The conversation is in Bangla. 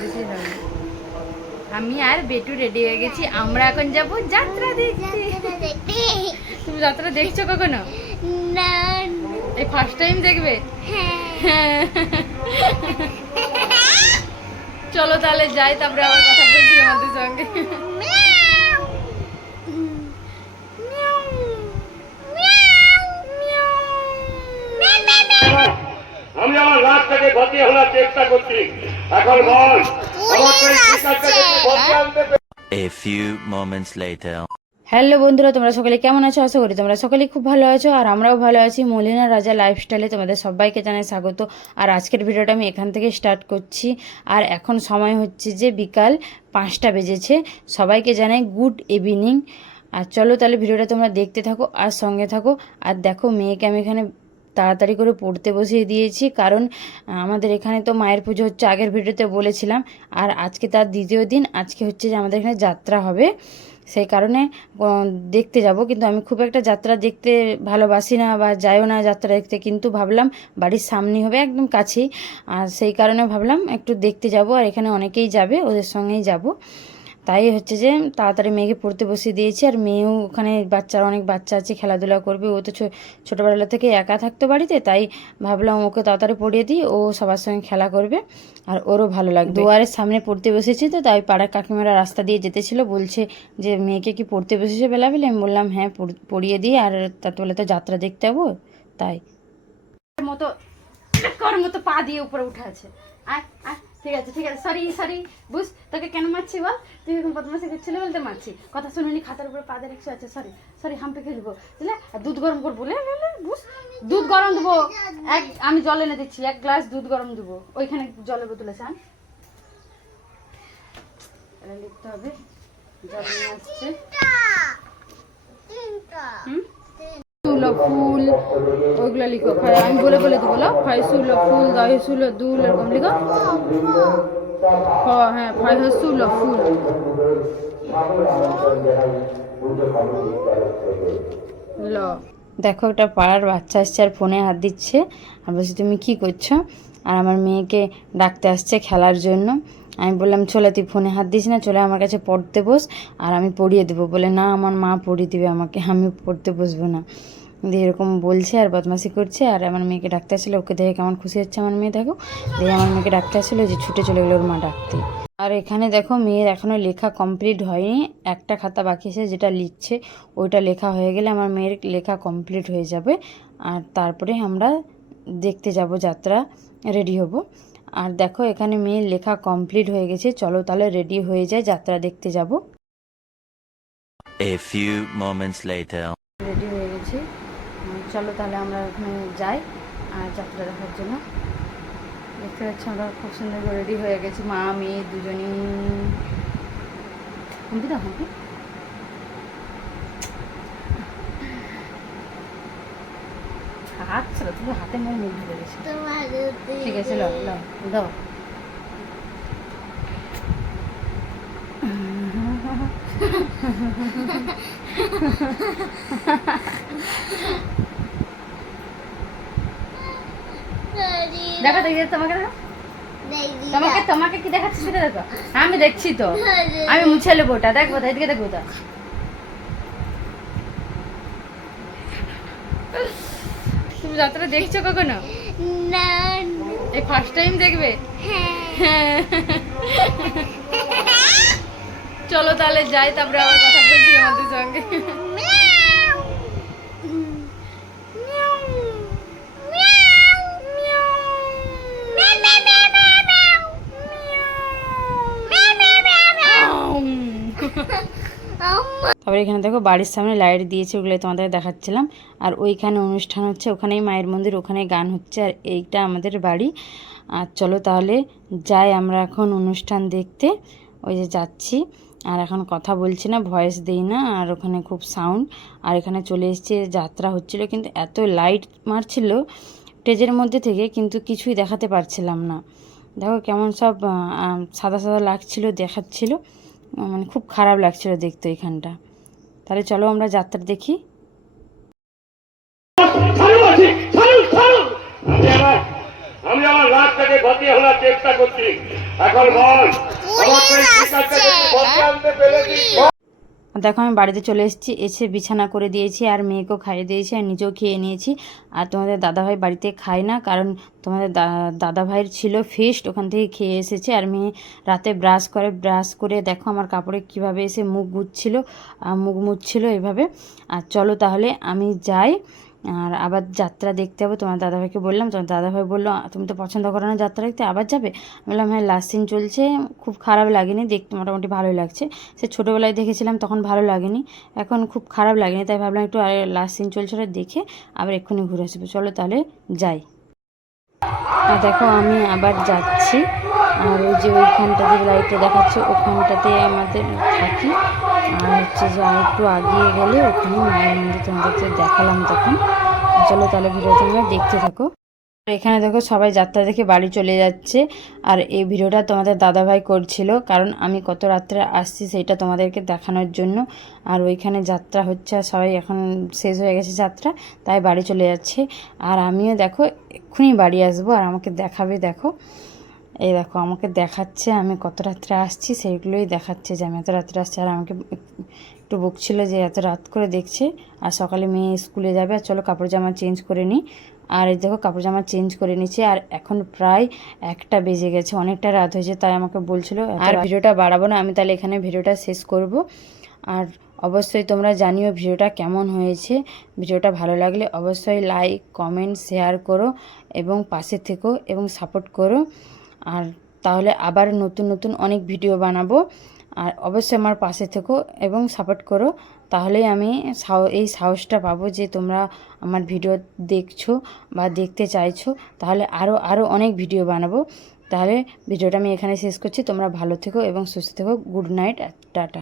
বেশি। আমি আর বেটু রেডি হয়ে গেছি আমরা এখন যাব যাত্রা দেখতে। তুমি যাত্রা দেখছ কখনো? না। এই ফার্স্ট টাইম দেখবে? হ্যাঁ। চলো তাহলে যাই তারপরে আবার কথা বলছি আমাদের সঙ্গে মিয়াও মিয়াও মিয়াও মিয়াও আমি আমার ঘটিয়ে আনার চেষ্টা করছি। এখন বল A few moments later. Hello বন্ধুরা তোমরা সকলে কেমন আছো? আশা করি তোমরা সকলেই খুব ভালো আছো আর আমরাও ভালো আছি। মলিনা রাজা লাইফস্টাইলে তোমাদের সবাইকে জানাই স্বাগত। আর আজকের ভিডিওটা আমি এখান থেকে স্টার্ট করছি। আর এখন সময় হচ্ছে যে বিকাল পাঁচটা বেজেছে। সবাইকে জানাই গুড ইভিনিং আর চলো তাহলে ভিডিওটা তোমরা দেখতে থাকো আর সঙ্গে থাকো। আর দেখো মেয়েকে আমি এখানে তাড়াতাড়ি করে পড়তে বসিয়ে দিয়েছি। কারণ, আমাদের এখানে তো মায়ের পুজো হচ্ছে আগের ভিডিওতে বলেছিলাম। আর আজকে তার দ্বিতীয় দিন, আজকে হচ্ছে যে আমাদের এখানে যাত্রা হবে। সেই কারণে দেখতে যাব। কিন্তু আমি খুব একটা যাত্রা দেখতে ভালোবাসি না বা যাইও না যাত্রা দেখতে। কিন্তু ভাবলাম বাড়ির সামনেই হবে, একদম কাছেই। আর সেই কারণে ভাবলাম একটু দেখতে যাব। আর এখানে অনেকেই যাবে, ওদের সঙ্গেই যাব। তাই হচ্ছে যে তাড়াতাড়ি মেয়েকে পড়তে বসিয়ে দিয়েছি আর মেয়েও ওখানে বাচ্চার অনেক বাচ্চা আছে খেলাধুলা করবে ও তো ছো- ছোটোবেলা থেকে একা থাকতো বাড়িতে তাই ভাবলাম ওকে তাড়াতাড়ি পড়িয়ে দিই ও সবার সঙ্গে খেলা করবে আর ওরও ভালো লাগবে। দুয়ারের সামনে পড়তে বসেছি তো তাই পাড়ার কাকিমারা রাস্তা দিয়ে যেতেছিল বলছে যে মেয়েকে কি পড়তে বসেছে বেলা বেলা আমি বললাম হ্যাঁ পড়িয়ে দিই আর তাতে বলে তো যাত্রা দেখতে যাব তাই। মতো মতো পা দিয়ে উপরে উঠে আছে। আয় আয়। ঠিক আছে ঠিক আছে সরি সরি বুঝ তোকে কেন মারছি বল? তুই এখন বদমাসি করছিলে বলতে মারছি। কথা শুনুনি খাতার উপরে পা দিয়ে রেখে আছে সরি সরি হাম্পে খেলব বুঝলে? আর দুধ গরম করব লে লে লে বুঝ দুধ গরম দেবো। এক আমি জল এনে দিচ্ছি এক গ্লাস দুধ গরম দেবো। ওইখানে জলের বোতলে চান লিখতে হবে জল নিয়ে আসছে। হুম? ফুল, ওইগুলো লিখো। আমি বলে বলে দেবো বলো ফুল দহি সুলো দুল, এরকম লিখো। হয় ফুল। ল। দেখো, একটা পাড়ার বাচ্চা আসছে আর ফোনে হাত দিচ্ছে। আর বলছি, তুমি কি করছ? আর আমার মেয়েকে ডাকতে আসছে খেলার জন্য। আমি বললাম, চলে, তুই ফোনে হাত দিস না, চলে আমার কাছে পড়তে বস। আর আমি পড়িয়ে দেবো। বলে, না, আমার মা পড়িয়ে দিবে আমাকে, আমি পড়তে বসবো না। দিয়ে এরকম বলছে আর বদমাসি করছে আর আমার মেয়েকে ডাকতে আসছিল ওকে দেখে কেমন খুশি হচ্ছে আমার মেয়ে দেখো। দিয়ে আমার মেয়েকে ডাকতে আসছিল যে ছুটে চলে গেলো ওর মা ডাকতে। আর এখানে দেখো মেয়ের এখনও লেখা কমপ্লিট হয়নি একটা খাতা বাকি আছে যেটা লিখছে ওইটা লেখা হয়ে গেলে আমার মেয়ের লেখা কমপ্লিট হয়ে যাবে। আর তারপরে আমরা দেখতে যাব যাত্রা রেডি হব। আর দেখো এখানে মেয়ের লেখা কমপ্লিট হয়ে গেছে চলো তাহলে রেডি হয়ে যায় যাত্রা দেখতে যাব। A few moments later. Ready হয়ে গেছি। চলো তাহলে আমরা ওখানে যাই আর যাত্রা দেখার জন্য। দেখতে পাচ্ছি আমরা খুব সুন্দর করে রেডি হয়ে গেছি মা মেয়ে দুজনই। হুমকি দাও হুমকি। হাত ছিল তুমি হাতে মেরে মুখ ঢুকে গেছে। ঠিক আছে লো লো দাও। দেখো দেখি তোমাকে দেখো। তোমাকে তোমাকে কি দেখাচ্ছি সেটা দেখো। আমি দেখছি তো। আমি মুছে নেব ওটা। দেখব এদিকে দেখব তো তুমি যাত্রা দেখছ কখনো? না এই ফার্স্ট টাইম দেখবে? হ্যাঁ। চলো তাহলে যাই তারপরে আবার খেলছি সঙ্গে। তারপরে এখানে দেখো বাড়ির সামনে লাইট দিয়েছে ওগুলো তোমাদের দেখাচ্ছিলাম। আর ওইখানে অনুষ্ঠান হচ্ছে ওখানেই মায়ের মন্দির ওখানে গান হচ্ছে আর এইটা আমাদের বাড়ি। আর চলো তাহলে যাই আমরা এখন অনুষ্ঠান দেখতে। ওই যে যাচ্ছি। আর এখন কথা বলছি না ভয়েস দেই না আর ওখানে খুব সাউন্ড আর এখানে চলে এসেছে যাত্রা হচ্ছিল কিন্তু এত লাইট মারছিল স্টেজের মধ্যে থেকে কিন্তু কিছুই দেখাতে পারছিলাম না। দেখো কেমন সব সাদা সাদা লাগছিল দেখাচ্ছিল মানে খুব খারাপ লাগছিল দেখতে এখানটা। তাহলে চলো আমরা যাত্রা দেখি। আমি আমার থেকে বদলি হওয়ার চেষ্টা করছি। এখন বল দেখো আমি বাড়িতে চলে এসেছি এসে বিছানা করে দিয়েছি আর মেয়েকেও খাইয়ে দিয়েছি আর নিজেও খেয়ে নিয়েছি। আর তোমাদের দাদাভাই বাড়িতে খায় না কারণ তোমাদের দা- দাদাভাইয়ের ছিল ফিস্ট ওখান থেকে খেয়ে এসেছে। আর মেয়ে রাতে ব্রাশ করে ব্রাশ করে দেখো আমার কাপড়ে কীভাবে এসে মুখ গুচ্ছিল আর মুখ মুছছিল এভাবে। আর চলো তাহলে আমি যাই। আর আবার যাত্রা দেখতে হবে। তোমার দাদাভাইকে বললাম, তোমার দাদাভাই বলল তুমি তো পছন্দ করো না যাত্রা দেখতে, আবার যাবে? বললাম হ্যাঁ লাস্ট সিন চলছে, খুব খারাপ লাগেনি, দেখতে মোটামুটি ভালোই লাগছে। সে ছোটোবেলায় দেখেছিলাম, তখন ভালো লাগেনি, এখন খুব খারাপ লাগেনি, তাই ভাবলাম একটু, আরে লাস্ট সিন চলছে দেখে আবার এক্ষুনি ঘুরে আসবে। চলো তাহলে, যাই। আর দেখো, আমি আবার যাচ্ছি। আর ওই যে ওইখানটা ওইখানটাতে লাইটটা দেখাচ্ছে, ওখানটাতে আমাদের থাকি। আর হচ্ছে যে আর একটু আগিয়ে গেলে ওখানে মায়ের মন্দির তোমাদেরকে দেখালাম তখন। চলো তাহলে ভিডিও তোমরা দেখতে থাকো। এখানে দেখো সবাই যাত্রা দেখে বাড়ি চলে যাচ্ছে। আর এই ভিডিওটা তোমাদের দাদাভাই করছিল, কারণ আমি কত রাত্রে আসছি সেটা তোমাদেরকে দেখানোর জন্য। আর ওইখানে যাত্রা হচ্ছে, আর সবাই এখন শেষ হয়ে গেছে যাত্রা, তাই বাড়ি চলে যাচ্ছে। আর আমিও দেখো এক্ষুনি বাড়ি আসব, আর আমাকে দেখাবে, দেখো। এই দেখো আমাকে দেখাচ্ছে আমি কত রাত্রে আসছি সেইগুলোই দেখাচ্ছে যে আমি এত রাত্রে আসছি। আর আমাকে একটু বকছিল যে এত রাত করে দেখছে আর সকালে মেয়ে স্কুলে যাবে আর চলো কাপড় জামা চেঞ্জ করে নিই। আর এই দেখো কাপড় জামা চেঞ্জ করে নিচ্ছি আর এখন প্রায় একটা বেজে গেছে অনেকটা রাত হয়েছে তাই আমাকে বলছিল আর ভিডিওটা বাড়াবো না আমি তাহলে এখানে ভিডিওটা শেষ করব। আর অবশ্যই তোমরা জানিও ভিডিওটা কেমন হয়েছে ভিডিওটা ভালো লাগলে অবশ্যই লাইক কমেন্ট শেয়ার করো এবং পাশে থেকো এবং সাপোর্ট করো। আর তাহলে আবার নতুন নতুন অনেক ভিডিও বানাবো। আর অবশ্যই আমার পাশে থেকো এবং সাপোর্ট করো। তাহলেই আমি এই সাহসটা পাবো যে তোমরা আমার ভিডিও দেখছ বা দেখতে চাইছো। তাহলে আরও আরও অনেক ভিডিও বানাবো। তাহলে ভিডিওটা আমি এখানে শেষ করছি। তোমরা ভালো থেকো এবং সুস্থ থেকো। Good night tata.